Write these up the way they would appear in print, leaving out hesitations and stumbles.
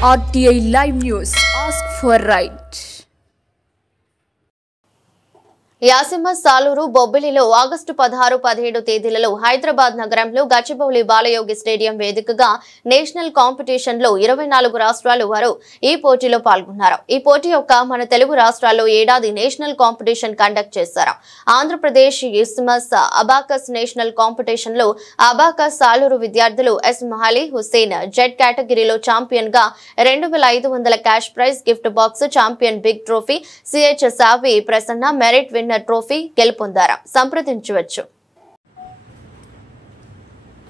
RTI Live News. Ask for right. యాసమ్మ సాలూరు బొబ్బిలిలో August 16-17 తేదీలలో హైదరాబాద్ నగరంలో గచ్చిబౌలి బాలయోగి స్టేడియం వేదికగా నేషనల్ కాంపిటీషన్ లో 24 రాష్ట్రాల వారు ఈ పోటీలో పాల్గొన్నారు. ఈ పోటీ యొక్క మన తెలుగు రాష్ట్రాల్లో ఏడాది నేషనల్ కాంపిటీషన్ కండక్ట్ చేశారు. ఆంధ్రప్రదేశ్ ఇస్మస్ అబాకస్ నేషనల్ కాంపిటీషన్ లో అబాకస్ సాలూరు విద్యార్థులు ఎస్ మహాలి హుస్సేన్ జెడ్ కేటగిరీలో ఛాంపియన్ గా 2500 cash prize gift box champion big trophy CH Savi Prasanna merit trophy గెలుపొందారు. సంప్రదించవచ్చు.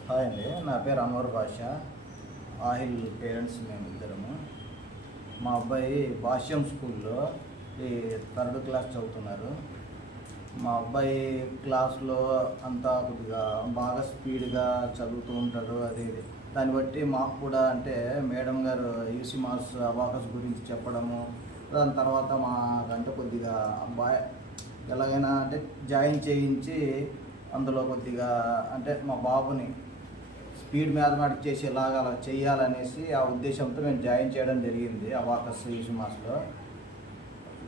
హాయ్ అండి, నా పేరు అన్వర్ బాషా. ఆహిల్ పేరెంట్స్ మేము ఇద్దరము. మా అబ్బాయి భాష్యం స్కూల్లో ఈ 3rd క్లాస్ చదువుతున్నారు. మా అబ్బాయి క్లాస్లో అంతా కొద్దిగా బాగా స్పీడ్గా చదువుతూ ఉంటాడు. అది దాన్ని బట్టి మాకు కూడా అంటే మేడం గారు యూసీ మాస్ అబాకస్ గురించి చెప్పడము, దాని తర్వాత మాకంటే కొద్దిగా అబ్బాయి ఎలాగైనా అంటే జాయిన్ చేయించి అందులో కొద్దిగా అంటే మా బాబుని స్పీడ్ మ్యాథమెటిక్స్ చేసేలాగా అలా చేయాలనేసి ఆ ఉద్దేశంతో మేము జాయిన్ చేయడం జరిగింది అబాకస్ యూసీ మాస్లో.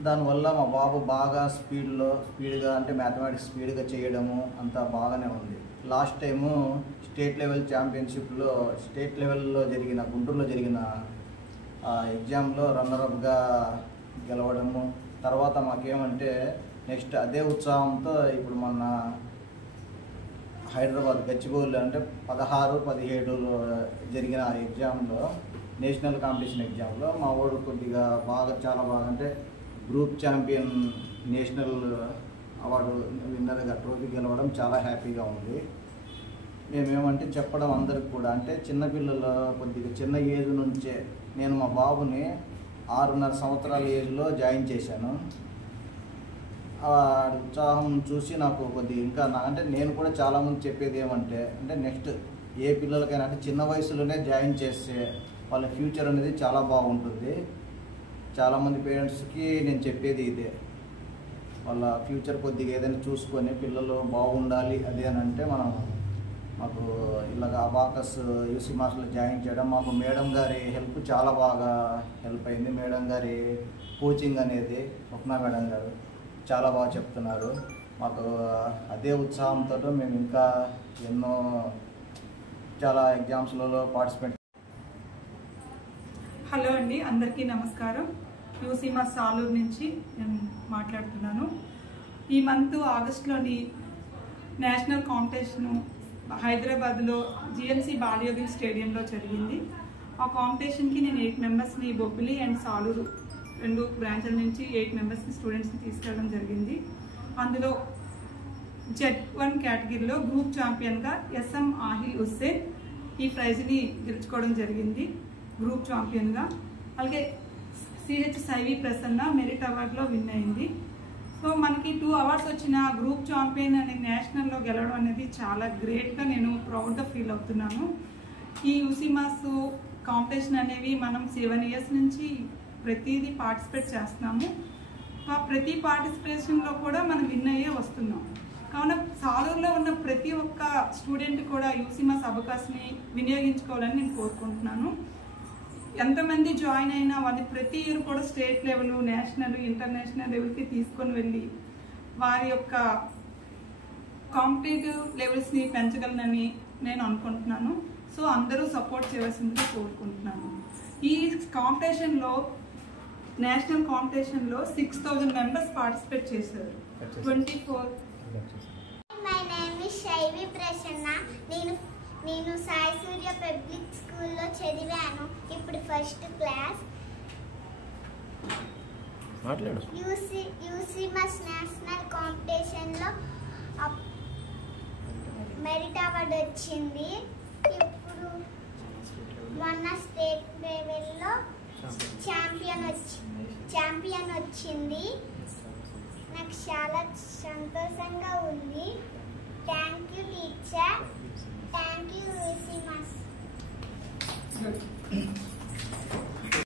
దానివల్ల మా బాబు బాగా స్పీడ్గా అంటే మ్యాథమెటిక్స్ స్పీడ్గా చేయడము అంతా బాగానే ఉంది. లాస్ట్ టైము స్టేట్ లెవెల్ ఛాంపియన్షిప్లో స్టేట్ లెవెల్లో జరిగిన గుంటూరులో జరిగిన ఎగ్జామ్లో రన్నరప్గా గెలవడము. తర్వాత మాకేమంటే నెక్స్ట్ అదే ఉత్సాహంతో ఇప్పుడు మొన్న హైదరాబాద్ గచ్చిబౌలి అంటే 16-17 జరిగిన ఎగ్జామ్లో నేషనల్ కాంపిటీషన్ ఎగ్జామ్లో మా వాడు కొద్దిగా చాలా బాగా అంటే గ్రూప్ ఛాంపియన్ నేషనల్ అవార్డు విన్నర్గా ట్రోఫీ గెలవడం చాలా హ్యాపీగా ఉంది. మేమేమంటే చెప్పడం అందరికి కూడా అంటే చిన్నపిల్లలు కొద్దిగా చిన్న ఏజ్ నుంచే నేను మా బాబుని 6.5 సంవత్సరాల ఏజ్లో జాయిన్ చేశాను. ఉత్సాహం చూసి నాకు కొద్దిగా ఇంకా అంటే నేను కూడా చాలామంది చెప్పేది ఏమంటే అంటే నెక్స్ట్ ఏ పిల్లలకైనా అంటే చిన్న వయసులోనే జాయిన్ చేస్తే వాళ్ళ ఫ్యూచర్ అనేది చాలా బాగుంటుంది. చాలామంది పేరెంట్స్కి నేను చెప్పేది ఇదే, వాళ్ళ ఫ్యూచర్ కొద్దిగా ఏదైనా చూసుకొని పిల్లలు బాగుండాలి అది అని అంటే మాకు ఇలాగ అబాకస్ యూసీ మాస్లో జాయిన్ చేయడం మాకు మేడం గారి హెల్ప్ చాలా బాగా హెల్ప్ అయింది. మేడం గారి కోచింగ్ అనేది స్వప్న మేడం గారు చాలా బాగా చెప్తున్నారు. మాకు అదే ఉత్సాహంతో మేము ఇంకా ఎన్నో చాలా ఎగ్జామ్స్లలో పార్టిసిపేట్. హలో అండి, అందరికీ నమస్కారం. యూసీ మాస్ సాలూరు నుంచి నేను మాట్లాడుతున్నాను. ఈ మంత్ ఆగస్టులోని నేషనల్ కాంపిటీషను హైదరాబాద్లో జిఎంసి బాలయోగి స్టేడియంలో జరిగింది. ఆ కాంపిటీషన్కి నేను 8 మెంబర్స్ని బొబ్బిలి అండ్ సాలూరు 2 బ్రాంచ్ల నుంచి 8 మెంబర్స్ని స్టూడెంట్స్ని తీసుకెళ్ళడం జరిగింది. అందులో జెడ్1 కేటగిరీలో గ్రూప్ ఛాంపియన్గా ఎస్ఎం ఆహిల్ హుస్సేన్ ఈ ప్రైజ్ని గెలుచుకోవడం జరిగింది గ్రూప్ ఛాంపియన్గా. అలాగే CH Savi Prasanna merit అవార్డులో win అయింది. సో మనకి 2 అవార్డ్స్ వచ్చిన గ్రూప్ ఛాంపియన్ అనే నేషనల్లో గెలవడం అనేది చాలా గ్రేట్గా నేను ప్రౌడ్గా ఫీల్ అవుతున్నాను. ఈ యూసీ మాస్ కాంపిటీషన్ అనేవి మనం 7 ఇయర్స్ నుంచి ప్రతిదీ పార్టిసిపేట్ చేస్తున్నాము. ప్రతి పార్టిసిపేషన్లో కూడా మనం విన్ అయ్యే వస్తున్నాం. కావున సాలూరులో ఉన్న ప్రతి ఒక్క స్టూడెంట్ కూడా యూసీ మాస్ అబకాస్ని వినియోగించుకోవాలని నేను కోరుకుంటున్నాను. ఎంతమంది జాయిన్ అయినా వాళ్ళని ప్రతి ఇయర్ కూడా స్టేట్ లెవెల్, నేషనల్, ఇంటర్నేషనల్ లెవెల్కి తీసుకొని వెళ్ళి వారి యొక్క కాంపిటేటివ్ లెవెల్స్ని పెంచగలనని నేను అనుకుంటున్నాను. సో అందరూ సపోర్ట్ చేయవలసిందిగా కోరుకుంటున్నాను. ఈ కాంపిటీషన్లో నేషనల్ కాంపిటీషన్లో 6000 మెంబర్స్ పార్టిసిపేట్ చేశారు. 24. My name is Shaivi Prasanna. నేను సాయి సూర్య పబ్లిక్ స్కూల్లో చదివాను. ఇప్పుడు 1st class. UCMAS national కాంపిటీషన్లో మెరిట్ అవార్డు వచ్చింది. ఇప్పుడు మొన్న స్టేట్ లెవెల్లో ఛాంపియన్ వచ్చింది. నాకు చాలా సంతోషంగా ఉంది. Thank you teacher. Thank you UC mass.